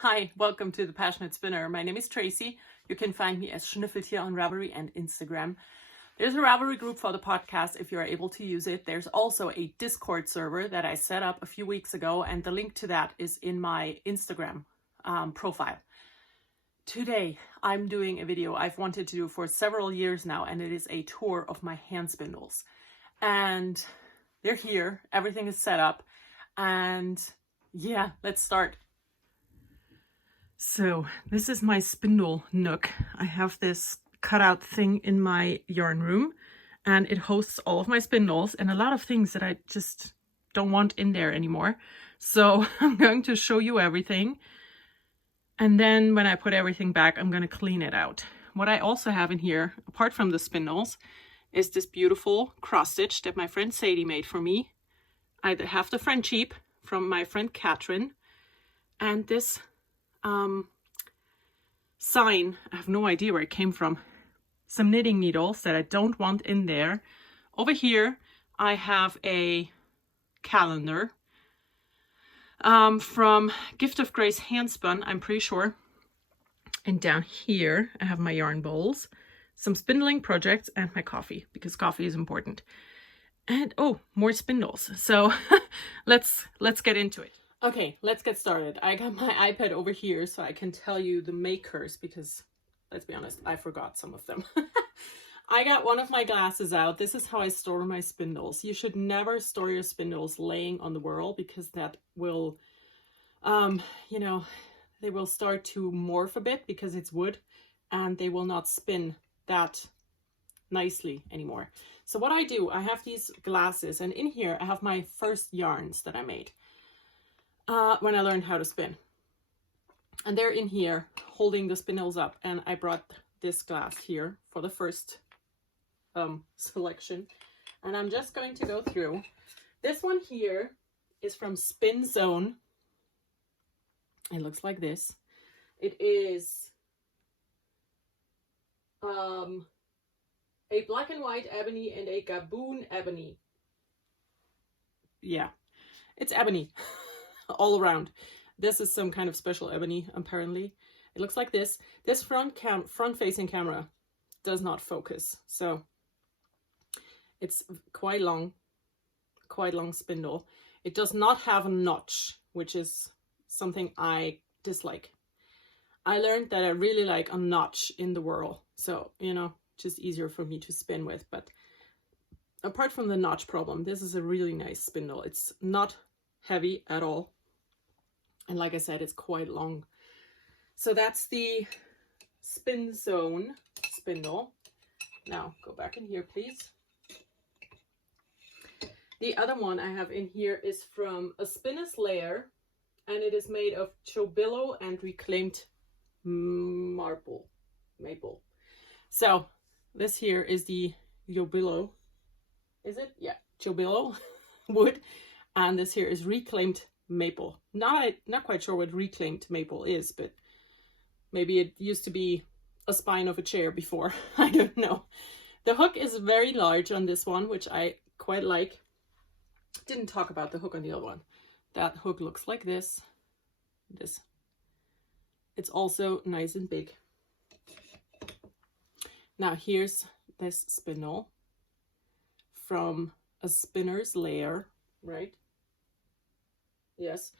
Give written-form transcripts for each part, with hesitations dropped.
Hi, welcome to The Passionate Spinner. My name is Tracy. You can find me as Schnüffeltier on Ravelry and Instagram. There's a Ravelry group for the podcast if you're able to use it. There's also a Discord server that I set up a few weeks ago, and the link to that is in my Instagram profile. Today, I'm doing a video I've wanted to do for several years now, and it is a tour of my hand spindles. And they're here, everything is set up, and yeah, let's start. So this is my Spindle Nook. I have this cutout thing in my yarn room, and it hosts all of my spindles and a lot of things that I just don't want in there anymore. So I'm going to show you everything. And then when I put everything back, I'm going to clean it out. What I also have in here, apart from the spindles, is this beautiful cross stitch that my friend Sadie made for me. I have the friendship from my friend Catherine, and this sign. I have no idea where it came from. Some knitting needles that I don't want in there. Over here I have a calendar from Gift of Grace Handspun, I'm pretty sure. And down here I have my yarn bowls, some spindling projects, and my coffee, because coffee is important. And oh, more spindles. So let's get into it. Okay, let's get started. I got my iPad over here so I can tell you the makers, because let's be honest, I forgot some of them. I got one of my glasses out. This is how I store my spindles. You should never store your spindles laying on the whirl, because that will, they will start to morph a bit because it's wood, and they will not spin that nicely anymore. So what I do, I have these glasses, and in here I have my first yarns that I made when I learned how to spin. And they're in here holding the spindles up, and I brought this glass here for the first selection. And I'm just going to go through. This one here is from Spin Zone. It looks like this. It is a black and white ebony and a gaboon ebony. Yeah, it's ebony all around. This is some kind of special ebony, apparently. It looks like this. This front facing camera does not focus, so it's quite long spindle. It does not have a notch, which is something I dislike. I learned that I really like a notch in the whirl, so just easier for me to spin with. But apart from the notch problem, this is a really nice spindle. It's not heavy at all. And like I said, it's quite long. So that's the Spin Zone spindle. Now go back in here, please. The other one I have in here is from a Spinner's Lair, and it is made of chobillo and reclaimed maple. So this here is the chobillo. Is it? Yeah, chobillo wood. And this here is reclaimed maple. Not quite sure what reclaimed maple is, but maybe it used to be a spine of a chair before. I don't know. The hook is very large on this one, which I quite like. Didn't talk about the hook on the other one. That hook looks like this. It's also nice and big. Now here's this spindle from a Spinner's Lair, right? Yes.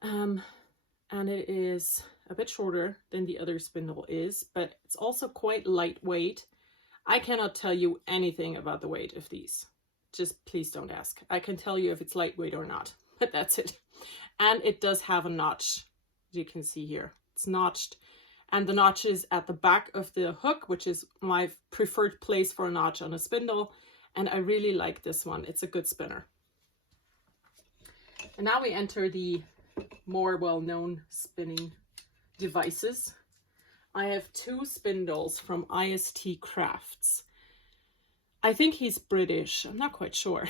And it is a bit shorter than the other spindle is, but it's also quite lightweight. I cannot tell you anything about the weight of these. Just please don't ask. I can tell you if it's lightweight or not, but that's it. And it does have a notch, as you can see here. It's notched, and the notch is at the back of the hook, which is my preferred place for a notch on a spindle. And I really like this one. It's a good spinner. And now we enter the more well-known spinning devices. I have two spindles from Ist Crafts. I think he's British. I'm not quite sure.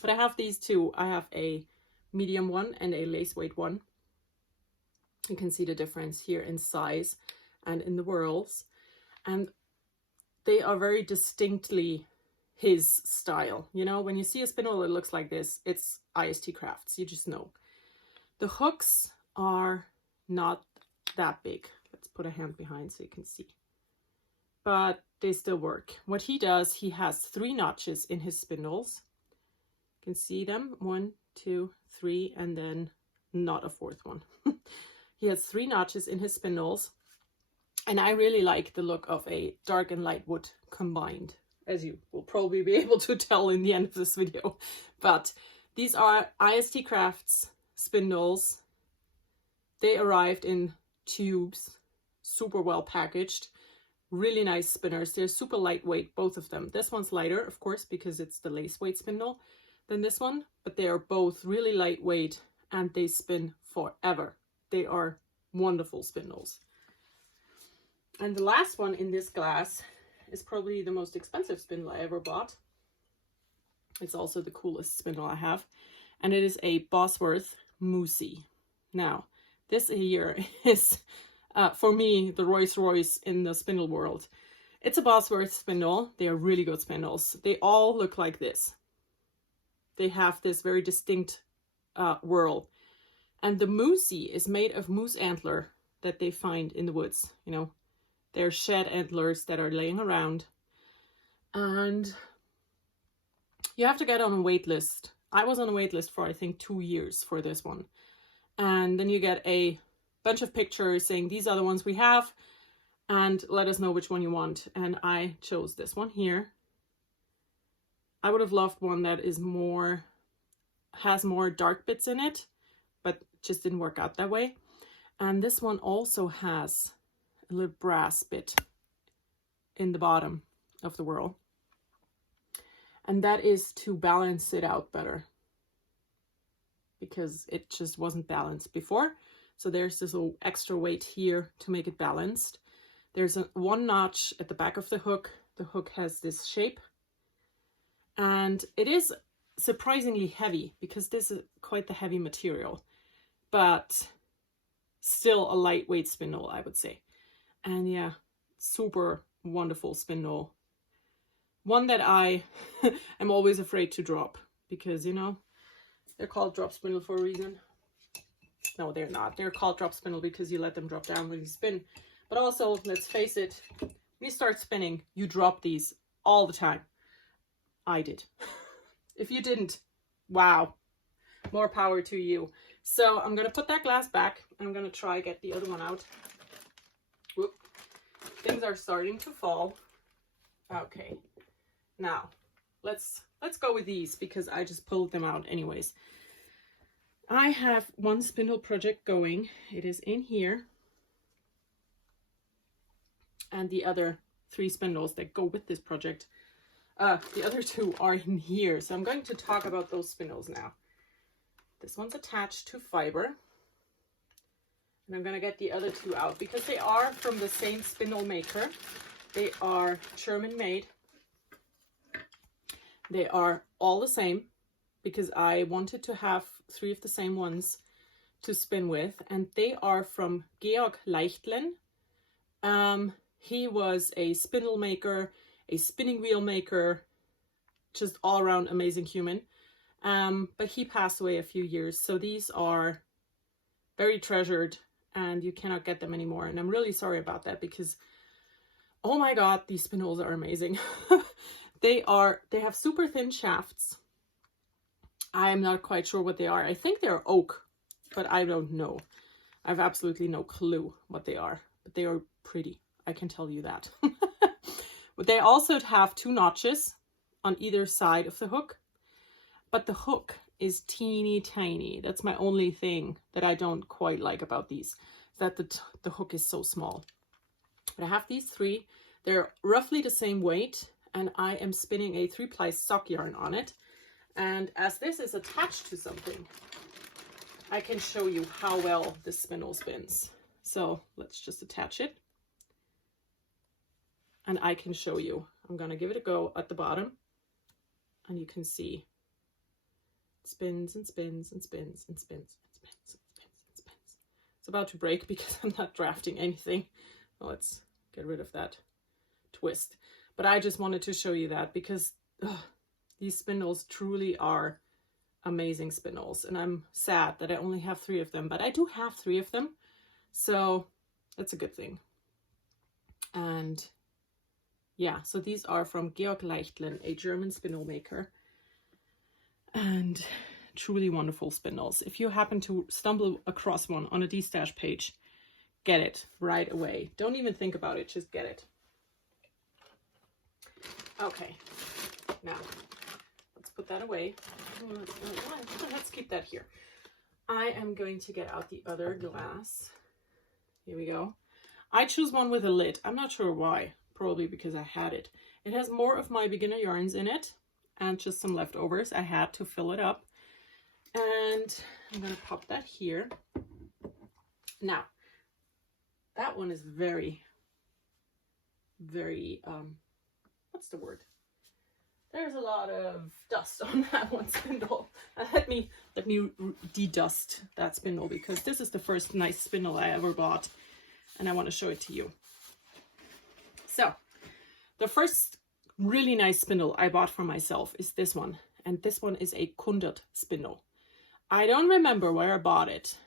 But I have these two. I have a medium one and a lace weight one. You can see the difference here in size and in the whirls. And they are very distinctly his style. When you see a spindle that looks like this, it's Ist Crafts. You just know. The hooks are not that big. Let's put a hand behind so you can see. But they still work. What he does, he has 3 notches in his spindles. You can see them, 1, 2, 3, and then not a 4th one. He has 3 notches in his spindles. And I really like the look of a dark and light wood combined, as you will probably be able to tell in the end of this video. But these are Ist Crafts Spindles. They arrived in tubes, super well packaged, really nice spinners. They're super lightweight, both of them. This one's lighter, of course, because it's the lace weight spindle than this one, but they are both really lightweight and they spin forever. They are wonderful spindles. And the last one in this glass is probably the most expensive spindle I ever bought. It's also the coolest spindle I have. And it is a Bosworth Moosie. Now, this here is, for me, the Rolls Royce in the spindle world. It's a Bosworth spindle. They are really good spindles. They all look like this. They have this very distinct whirl. And the Moosie is made of moose antler that they find in the woods, you know. They're shed antlers that are laying around. And you have to get on a wait list. I was on a wait list for, I think, 2 years for this one. And then you get a bunch of pictures saying, these are the ones we have, and let us know which one you want. And I chose this one here. I would have loved one that is more, has more dark bits in it, but just didn't work out that way. And this one also has a little brass bit in the bottom of the whirl. And that is to balance it out better, because it just wasn't balanced before. So there's this little extra weight here to make it balanced. There's one notch at the back of the hook. The hook has this shape. And it is surprisingly heavy, because this is quite the heavy material. But still a lightweight spindle, I would say. And yeah, super wonderful spindle. One that I am always afraid to drop, because, you know, they're called drop spindle for a reason. No, they're not. They're called drop spindle because you let them drop down when you spin. But also, let's face it, when you start spinning, you drop these all the time. I did. If you didn't, wow, more power to you. So I'm going to put that glass back. I'm going to try get the other one out. Whoop. Things are starting to fall. Okay. Now, let's go with these, because I just pulled them out anyways. I have one spindle project going. It is in here. And the other 3 spindles that go with this project, the other 2 are in here. So I'm going to talk about those spindles now. This one's attached to fiber. And I'm going to get the other 2 out, because they are from the same spindle maker. They are German made. They are all the same, because I wanted to have 3 of the same ones to spin with. And they are from Georg Leichtlen. He was a spindle maker, a spinning wheel maker, just all around amazing human. But he passed away a few years. So these are very treasured, and you cannot get them anymore. And I'm really sorry about that, because, oh my God, these spindles are amazing. They have super thin shafts. I'm not quite sure what they are. I think they're oak, but I don't know. I have absolutely no clue what they are, but they are pretty. I can tell you that. But they also have 2 notches on either side of the hook, but the hook is teeny tiny. That's my only thing that I don't quite like about these, that the hook is so small. But I have these 3. They're roughly the same weight, and I am spinning a 3-ply sock yarn on it. And as this is attached to something, I can show you how well this spindle spins. So let's just attach it. And I can show you. I'm going to give it a go at the bottom. And you can see it spins and spins and spins and spins and spins and spins and spins. It's about to break because I'm not drafting anything. Let's get rid of that twist. But I just wanted to show you that, because these spindles truly are amazing spindles. And I'm sad that I only have 3 of them, but I do have 3 of them. So that's a good thing. And yeah, so these are from Georg Leichtlen, a German spindle maker. And truly wonderful spindles. If you happen to stumble across one on a D-Stash page, get it right away. Don't even think about it, just get it. Okay, now let's put that away. Let's keep that here. I am going to get out the other glass. Here we go. I choose one with a lid. I'm not sure why. Probably because I had it. It has more of my beginner yarns in it and just some leftovers. I had to fill it up. And I'm going to pop that here. Now, that one is very, what's the word? There's a lot of dust on that one spindle. Let me de-dust that spindle, because this is the first nice spindle I ever bought, and I want to show it to you. So, the first really nice spindle I bought for myself is this one, and this one is a Kundut Spindle. I don't remember where I bought it.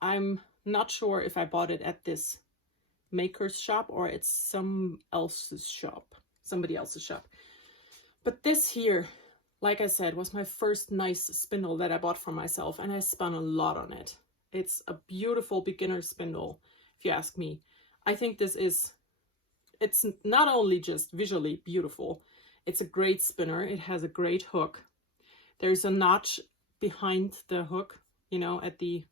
I'm not sure if I bought it at this maker's shop or it's somebody else's shop. But this here, like I said, was my first nice spindle that I bought for myself, and I spun a lot on it. It's a beautiful beginner spindle, if you ask me. I think it's not only just visually beautiful, it's a great spinner. It has a great hook. There's a notch behind the hook, you know, at the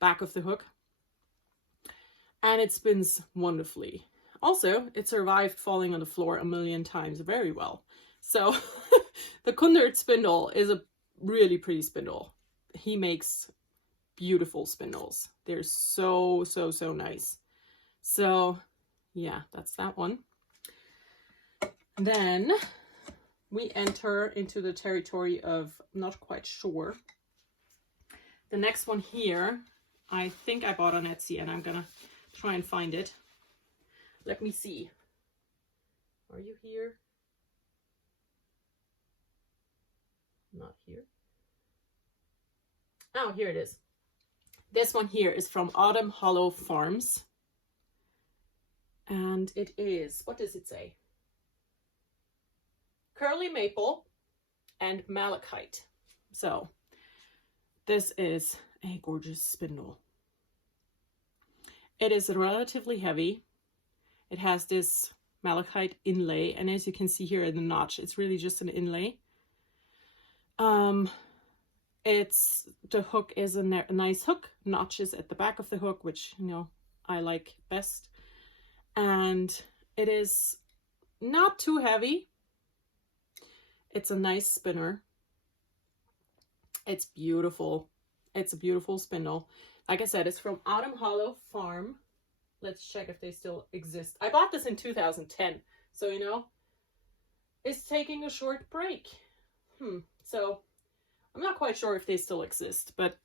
back of the hook. And it spins wonderfully. Also, it survived falling on the floor a million times very well. So the Kundut Spindle is a really pretty spindle. He makes beautiful spindles. They're so nice. So yeah, that's that one. Then we enter into the territory of not quite sure. The next one here, I think I bought on Etsy, and I'm gonna try and find it. Let me see. Are you here? Not here. Oh, here it is. This one here is from Autumn Hollow Farms. And it is, what does it say? Curly maple and malachite. So this is a gorgeous spindle. It is relatively heavy. It has this malachite inlay, and as you can see here in the notch, it's really just an inlay. The hook is a nice hook, notches at the back of the hook, which, you know, I like best. And it is not too heavy. It's a nice spinner. It's beautiful. It's a beautiful spindle. Like I said, it's from Autumn Hollow Farm. Let's check if they still exist. I bought this in 2010, so, you know, it's taking a short break. So I'm not quite sure if they still exist, but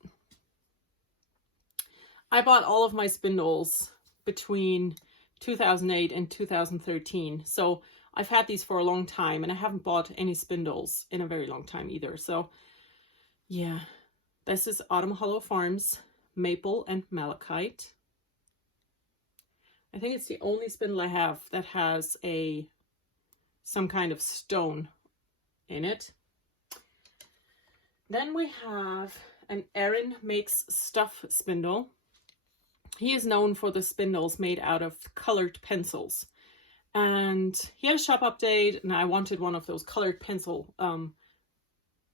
I bought all of my spindles between 2008 and 2013. So I've had these for a long time, and I haven't bought any spindles in a very long time either. So yeah, this is Autumn Hollow Farms Maple and Malachite. I think it's the only spindle I have that has some kind of stone in it. Then we have an Aaron Makes Stuff spindle. He is known for the spindles made out of colored pencils. And he had a shop update, and I wanted one of those colored pencil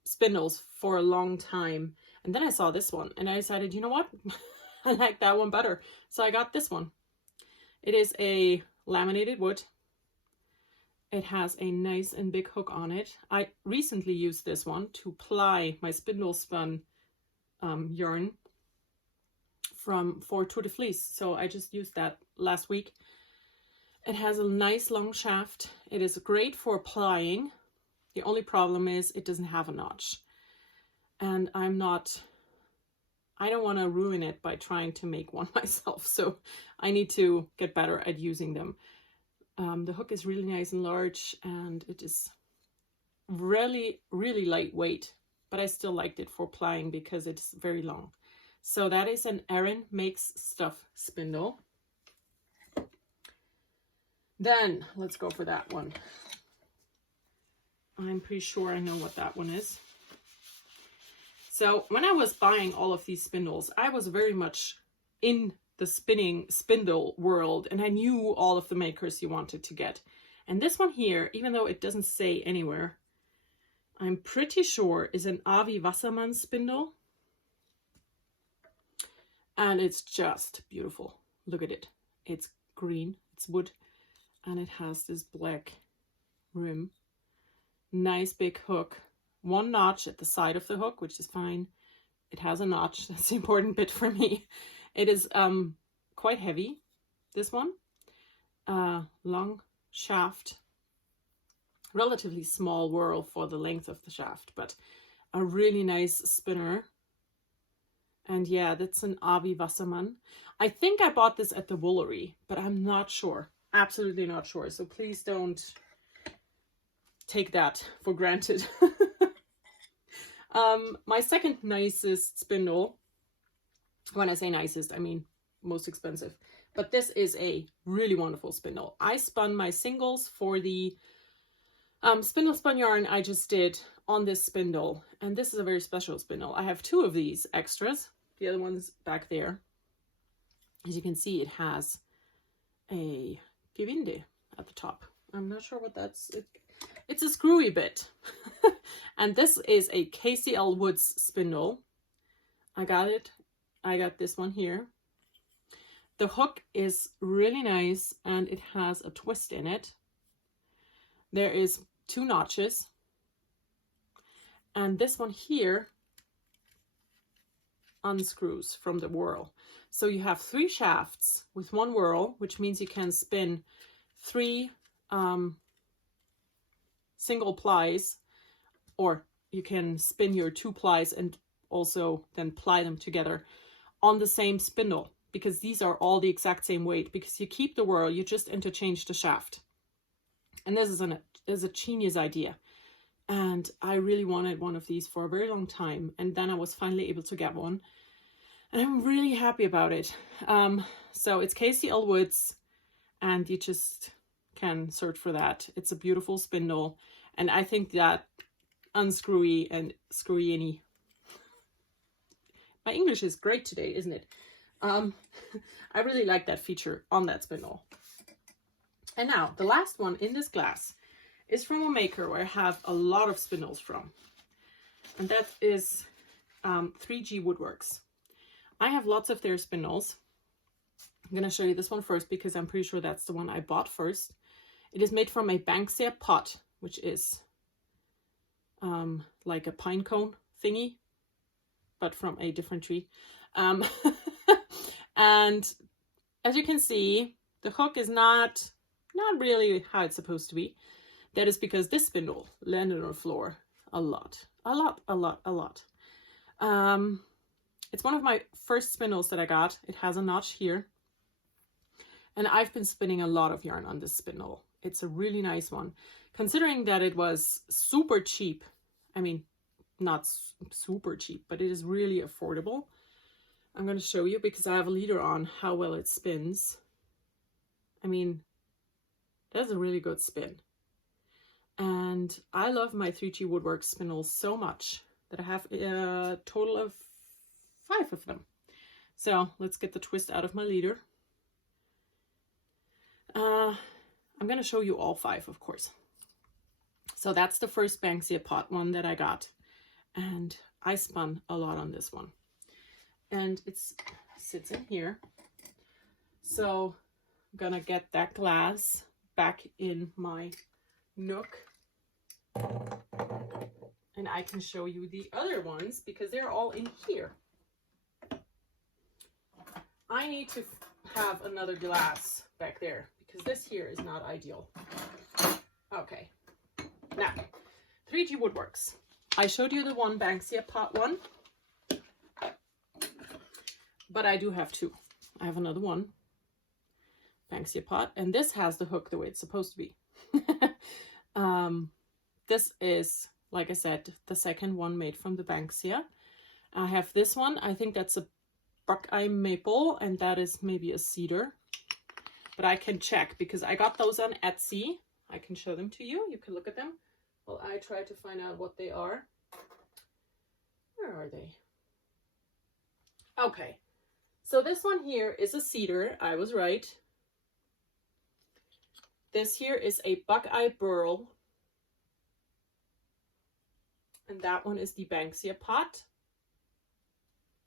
spindles for a long time. And then I saw this one, and I decided, you know what? I like that one better. So I got this one. It is a laminated wood. It has a nice and big hook on it. I recently used this one to ply my spindle spun yarn for Tour de Fleece. So I just used that last week. It has a nice long shaft. It is great for plying. The only problem is it doesn't have a notch. And I don't want to ruin it by trying to make one myself. So I need to get better at using them. The hook is really nice and large, and it is really, really lightweight, but I still liked it for plying because it's very long. So that is an Erin Makes Stuff spindle. Then let's go for that one. I'm pretty sure I know what that one is. So when I was buying all of these spindles, I was very much in the spindle world, and I knew all of the makers you wanted to get. And this one here, even though it doesn't say anywhere, I'm pretty sure is an Avi Vasaman Spindle. And it's just beautiful. Look at it. It's green, it's wood, and it has this black rim. Nice big hook. One notch at the side of the hook, which is fine. It has a notch. That's the important bit for me. It is quite heavy, this one. Long shaft. Relatively small whirl for the length of the shaft, but a really nice spinner. And yeah, that's an Avi Vasaman. I think I bought this at the Woolery, but I'm not sure. Absolutely not sure. So please don't take that for granted. My second nicest spindle, when I say nicest, I mean most expensive, but this is a really wonderful spindle. I spun my singles for the spindle spun yarn I just did on this spindle, and this is a very special spindle. I have two of these extras. The other one's back there. As you can see, it has a gewinde at the top. I'm not sure what that's. It's a screwy bit. And this is a Kcl Woods Spindle. I got it. I got this one here. The hook is really nice, and it has a twist in it. There is 2 notches. And this one here unscrews from the whirl. So you have 3 shafts with 1 whirl, which means you can spin 3 single plies, or you can spin your 2 plies and also then ply them together on the same spindle, because these are all the exact same weight. Because you keep the whirl, you just interchange the shaft. And this is a genius idea. And I really wanted one of these for a very long time. And then I was finally able to get one. And I'm really happy about it. So it's Kcl Woods, and you just can search for that. It's a beautiful spindle. And I think that unscrewy and screwy-any. My English is great today, isn't it? I really like that feature on that spindle. And now the last one in this glass is from a maker where I have a lot of spindles from. And that is Kcl Woodworks. I have lots of their spindles. I'm going to show you this one first because I'm pretty sure that's the one I bought first. It is made from a Banksia pot, which is like a pine cone thingy, but from a different tree. And as you can see, the hook is not really how it's supposed to be. That is because this spindle landed on the floor a lot. It's one of my first spindles that I got. It has a notch here. And I've been spinning a lot of yarn on this spindle. It's a really nice one. Considering that it was super cheap. I mean, not super cheap, but it is really affordable. I'm going to show you because I have a leader on how well it spins. I mean, that's a really good spin. And I love my Kcl Woodworks spindles so much that I have a total of 5 of them. So let's get the twist out of my leader. I'm going to show you all 5, of course. So that's the first Banksia pot one that I got. And I spun a lot on this one. And it sits in here. So I'm going to get that glass back in my nook. And I can show you the other ones because they're all in here. I need to have another glass back there because this here is not ideal. Okay. Now, Kcl Woodworks. I showed you the one Banksia pot one, but I do have 2. I have another one, Banksia pot, and this has the hook the way it's supposed to be. This is, like I said, the second one made from the Banksia. I have this one. I think that's a buckeye maple, and that is maybe a cedar. But I can check because I got those on Etsy. I can show them to you. You can look at them while I try to find out what they are. Where are they? Okay, so this one here is a cedar. I was right. This here is a buckeye burl. And that one is the Banksia pot.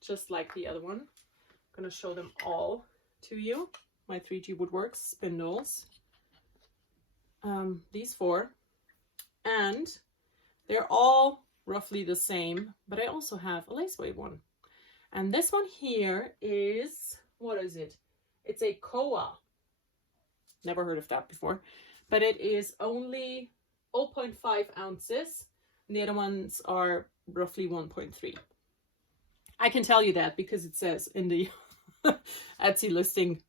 Just like the other one. I'm going to show them all to you. My 3G Woodworks spindles. These 4. And they're all roughly the same, but I also have a lace wave one. And this one here is, what is it? It's a Koa. Never heard of that before, but it is only 0.5 ounces. And the other ones are roughly 1.3. I can tell you that because it says in the Etsy listing.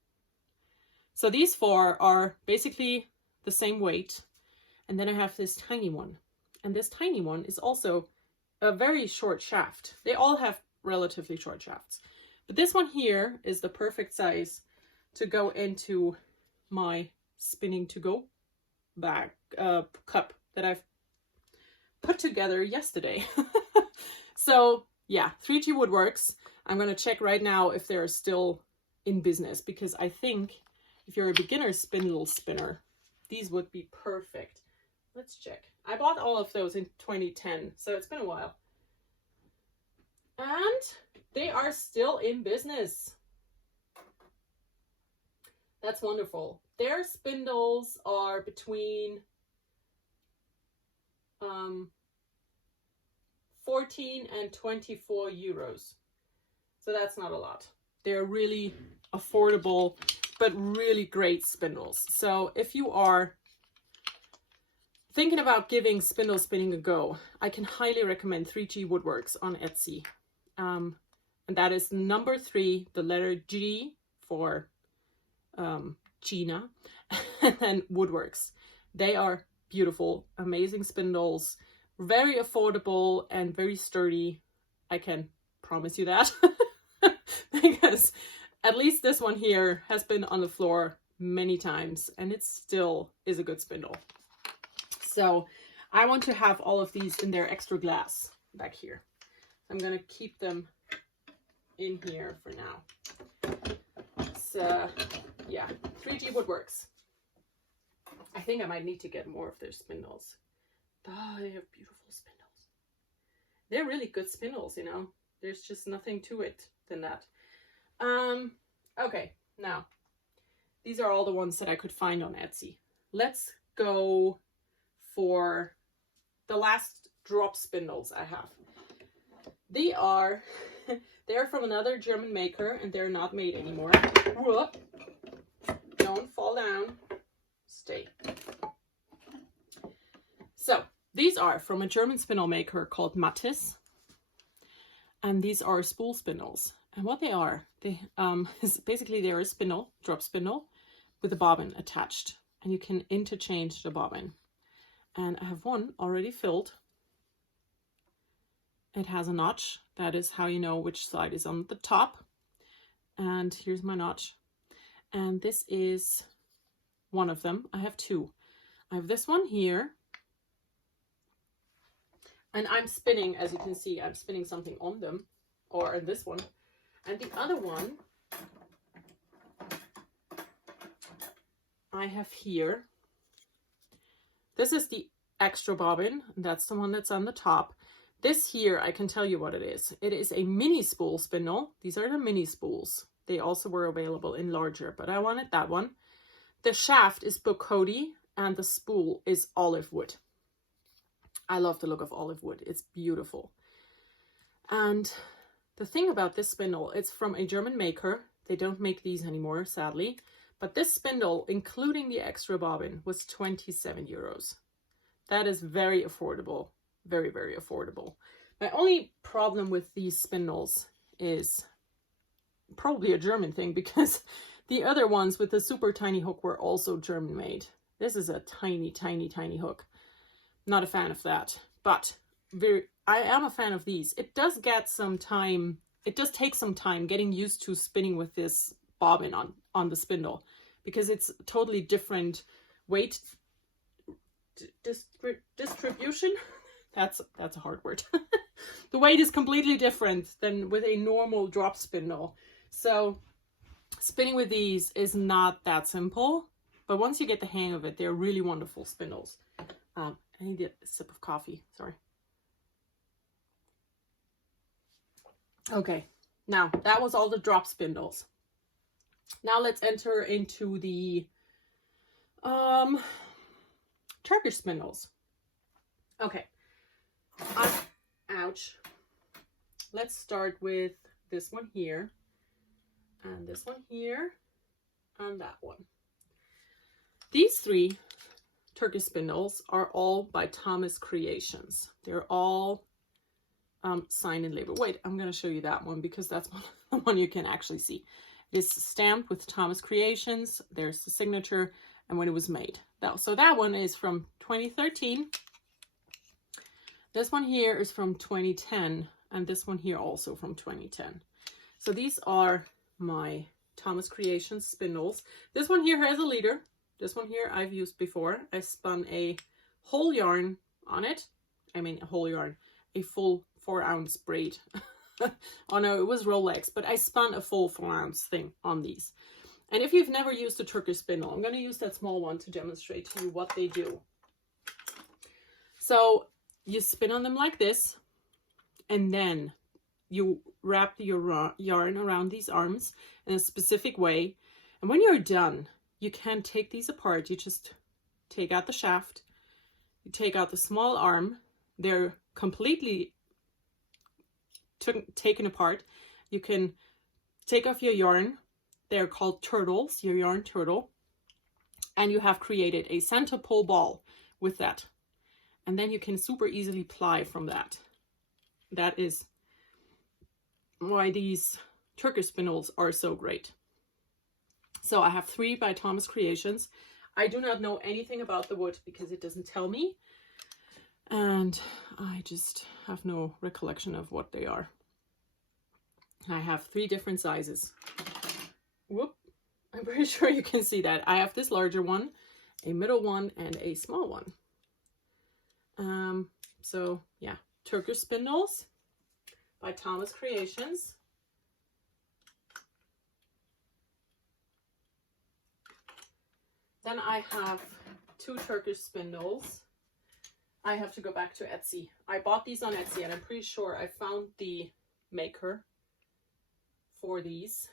So these 4 are basically the same weight. And then I have this tiny one. And this tiny one is also a very short shaft. They all have relatively short shafts. But this one here is the perfect size to go into my spinning to go bag cup that I've put together yesterday. So yeah, 3G Woodworks. I'm going to check right now if they're still in business, because I think if you're a beginner spindle spinner, these would be perfect. Let's check. I bought all of those in 2010, so it's been a while. And they are still in business. That's wonderful. Their spindles are between 14 and 24 euros. So that's not a lot. They're really affordable, but really great spindles. So if you are thinking about giving spindle spinning a go, I can highly recommend 3G Woodworks on Etsy. And that is number 3, the letter G for Gina, and then Woodworks. They are beautiful, amazing spindles, very affordable and very sturdy. I can promise you that. Because at least this one here has been on the floor many times and it still is a good spindle. So I want to have all of these in their extra glass back here. I'm going to keep them in here for now. So yeah, 3G Woodworks. I think I might need to get more of their spindles. Oh, they have beautiful spindles. They're really good spindles, you know. There's just nothing to it than that. Okay, now these are all the ones that I could find on Etsy. Let's go for the last drop spindles I have. They're from another German maker and they're not made anymore. Whoop. Don't fall down. Stay. So these are from a German spindle maker called Mattis. And these are spool spindles. And what they are, is basically they're a spindle, drop spindle, with a bobbin attached. And you can interchange the bobbin. And I have one already filled. It has a notch. That is how you know which side is on the top. And here's my notch. And this is one of them. I have 2. I have this one here. And I'm spinning, as you can see, I'm spinning something on them. Or this one. And the other one I have here. This is the extra bobbin. That's the one that's on the top. This here, I can tell you what it is. It is a mini spool spindle. These are the mini spools. They also were available in larger, but I wanted that one. The shaft is Bocodi and the spool is olive wood. I love the look of olive wood. It's beautiful. And the thing about this spindle, it's from a German maker. They don't make these anymore, sadly. But this spindle, including the extra bobbin, was 27 euros. That is very affordable. Very, very affordable. My only problem with these spindles is probably a German thing, because the other ones with the super tiny hook were also German made. This is a tiny, tiny, tiny hook. Not a fan of that, but I am a fan of these. It does get some time it does take some time getting used to spinning with this bobbin on the spindle, because it's totally different weight distribution. That's a hard word. The weight is completely different than with a normal drop spindle. So spinning with these is not that simple, but once you get the hang of it, they're really wonderful spindles. I need a sip of coffee, sorry. Okay, now that was all the drop spindles. Now let's enter into the Turkish spindles. Okay, ouch. Let's start with this one here, and this one here, and that one. These three Turkish spindles are all by Thomas Creations. They're all signed and labeled. Wait, I'm going to show you that one because that's the one you can actually see. This stamped with Thomas Creations. There's the signature and when it was made. So that one is from 2013. This one here is from 2010, and this one here also from 2010. So these are my Thomas Creations spindles. This one here has a leader. This one here I've used before. I spun a whole yarn on it. I mean a whole yarn, a full 4-ounce braid. Oh no, it was Rolex, but I spun a full 4-ounce thing on these. And if you've never used a Turkish spindle, I'm going to use that small one to demonstrate to you what they do. So you spin on them like this, and then you wrap your yarn around these arms in a specific way. And when you're done, you can take these apart. You just take out the shaft, you take out the small arm. They're completely taken apart. You can take off your yarn. They're called turtles, your yarn turtle. And you have created a center pole ball with that. And then you can super easily ply from that. That is why these Turkish spindles are so great. So I have 3 by Thomas Creations. I do not know anything about the wood because it doesn't tell me. And I just have no recollection of what they are. I have 3 different sizes. Whoop, I'm pretty sure you can see that. I have this larger one, a middle one, and a small one. So yeah, Turkish Spindles by Thomas Creations. Then I have 2 Turkish Spindles. I have to go back to Etsy. I bought these on Etsy and I'm pretty sure I found the maker for these.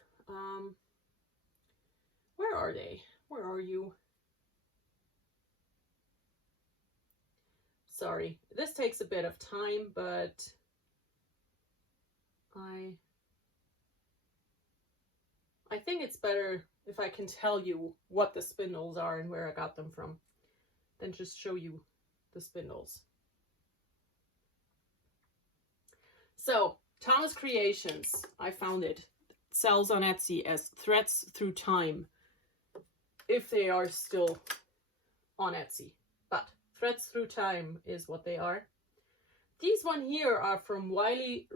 Where are they? Where are you? Sorry, this takes a bit of time, but I think it's better if I can tell you what the spindles are and where I got them from than just show you the spindles. So, Thomas Creations, I found it. Sells on Etsy as Threads Through Time, if they are still on Etsy. But Threads Through Time is what they are. These one here are from Wiley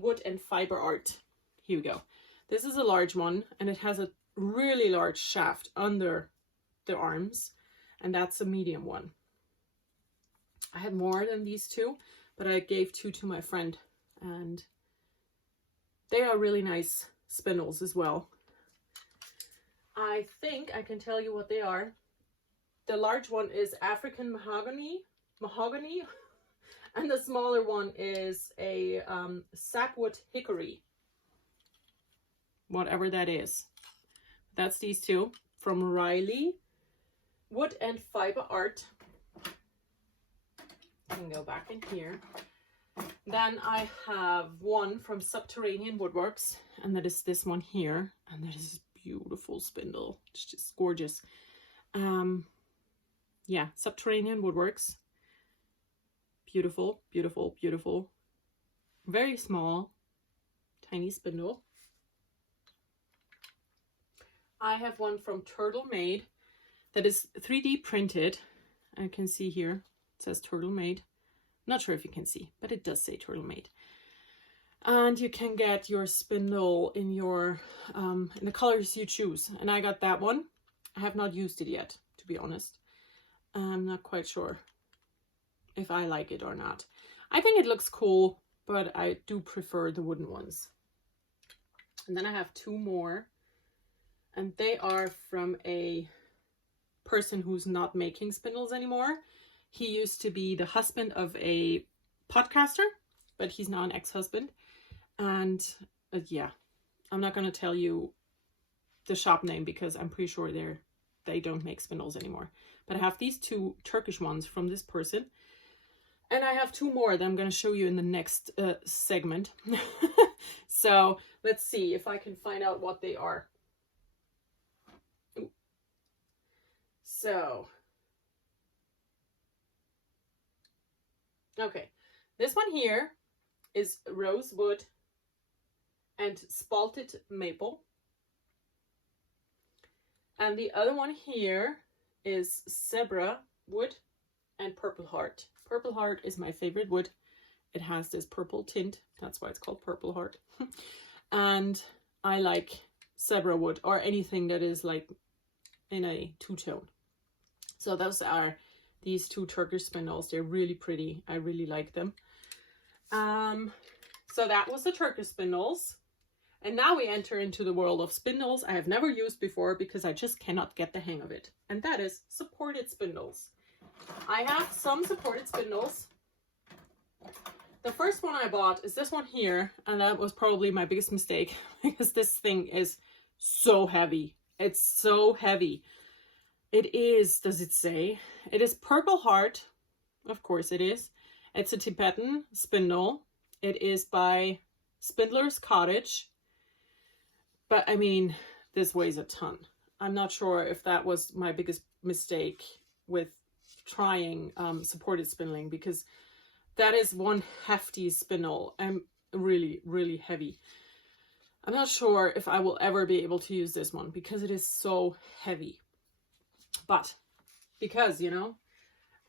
Wood and Fiber Art. Here we go. This is a large one, and it has a really large shaft under the arms, and that's a medium one. I had more than these 2, but I gave 2 to my friend, and they are really nice spindles as well. I think I can tell you what they are. The large one is African mahogany, and the smaller one is a sapwood hickory, whatever that is. That's these 2 from Wiley Wood and Fiber Art. I can go back in here. Then I have one from Subterranean Woodworks, and that is this one here, and that is a beautiful spindle. It's just gorgeous. Yeah, Subterranean Woodworks. Beautiful, beautiful, beautiful. Very small, tiny spindle. I have one from Turtle Made that is 3D printed. I can see here, it says Turtle Made. Not sure if you can see, but it does say Turtle Made. And you can get your spindle in your in the colors you choose. And I got that one. I have not used it yet, to be honest. I'm not quite sure if I like it or not. I think it looks cool, but I do prefer the wooden ones. And then I have two more, and they are from a person who's not making spindles anymore. He used to be the husband of a podcaster, but he's now an ex-husband. And yeah, I'm not going to tell you the shop name because I'm pretty sure they don't make spindles anymore. But I have these two Turkish ones from this person. And I have two more that I'm going to show you in the next segment. So let's see if I can find out what they are. Ooh. So, okay, this one here is rosewood and spalted maple. And the other one here is zebra wood and purple heart. Purple heart is my favorite wood. It has this purple tint. That's why it's called purple heart. And I like zebra wood or anything that is like in a two-tone. So those are these two Turkish spindles. They're really pretty. I really like them. So that was the Turkish spindles. And now we enter into the world of spindles I have never used before because I just cannot get the hang of it. And that is supported spindles. I have some supported spindles. The first one I bought is this one here, and that was probably my biggest mistake because this thing is so heavy. It's so heavy. It is, does it say? It is purple heart. Of course it is. It's a Tibetan spindle. It is by Spindler's Cottage. But I mean, this weighs a ton. I'm not sure if that was my biggest mistake with trying supported spindling, because that is one hefty spindle and really, really heavy. I'm not sure if I will ever be able to use this one because it is so heavy. But because, you know,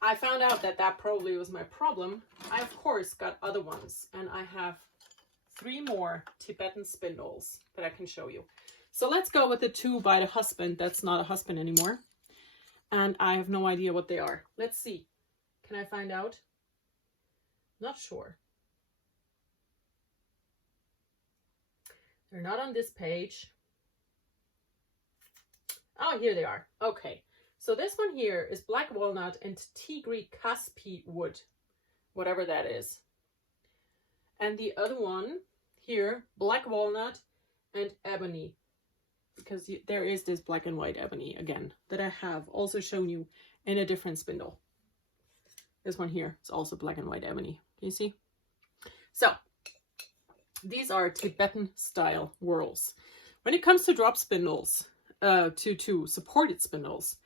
I found out that that probably was my problem, I of course got other ones, and I have 3 more Tibetan spindles that I can show you. So let's go with the 2 by the husband that's not a husband anymore. And I have no idea what they are. Let's see. Can I find out? Not sure. They're not on this page. Oh, here they are. Okay. So this one here is black walnut and tigri caspi wood, whatever that is. And the other one here, black walnut and ebony, because there is this black and white ebony again that I have also shown you in a different spindle. This one here is also black and white ebony. Can you see? So these are Tibetan style whorls. When it comes to drop spindles, to supported spindles,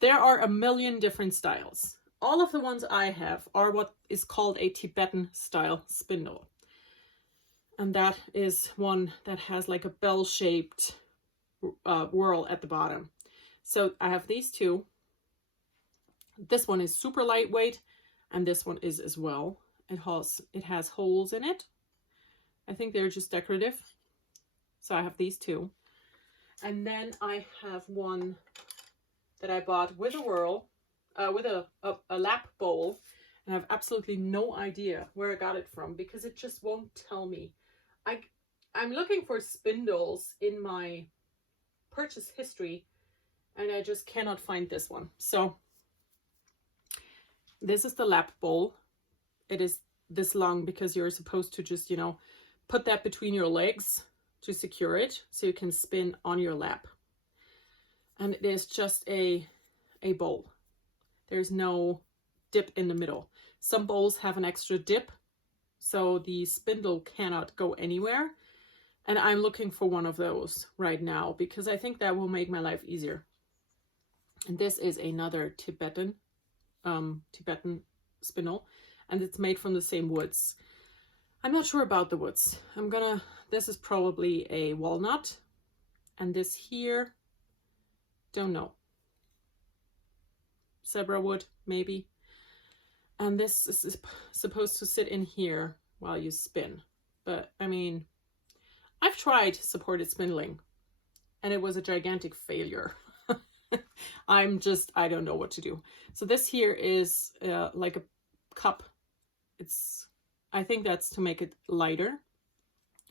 there are a million different styles. All of the ones I have are what is called a Tibetan style spindle. And that is one that has like a bell-shaped whorl at the bottom. So I have these 2. This one is super lightweight, and this one is as well. It has holes in it. I think they're just decorative. So I have these 2. And then I have one that I bought with a whorl, with a lap bowl. And I have absolutely no idea where I got it from because it just won't tell me. I'm looking for spindles in my purchase history, and I just cannot find this one. So this is the lap bowl. It is this long because you're supposed to just, you know, put that between your legs to secure it so you can spin on your lap. And it is just a bowl. There's no dip in the middle. Some bowls have an extra dip, so the spindle cannot go anywhere. And I'm looking for one of those right now because I think that will make my life easier. And this is another Tibetan spindle, and it's made from the same woods. I'm not sure about the woods. This is probably a walnut, and this here, don't know. Zebra wood, maybe. And this is supposed to sit in here while you spin. but I mean, I've tried supported spindling and it was a gigantic failure. I don't know what to do. So this here is like a cup. I think that's to make it lighter,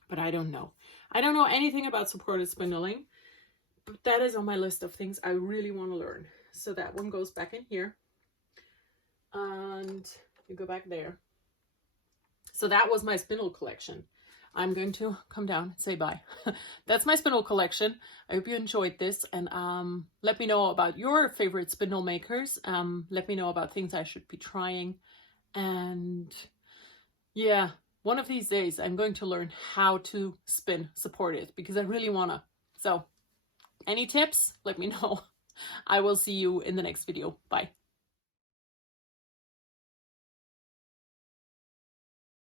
but I don't know. I don't know anything about supported spindling, but that is on my list of things I really want to learn. So that one goes back in here and you go back there. So that was my spindle collection. I'm going to come down and say bye. That's my spindle collection. I hope you enjoyed this, and let me know about your favorite spindle makers. Let me know about things I should be trying. And yeah, one of these days I'm going to learn how to spin supported because I really wanna. So any tips, let me know. I will see you in the next video. Bye.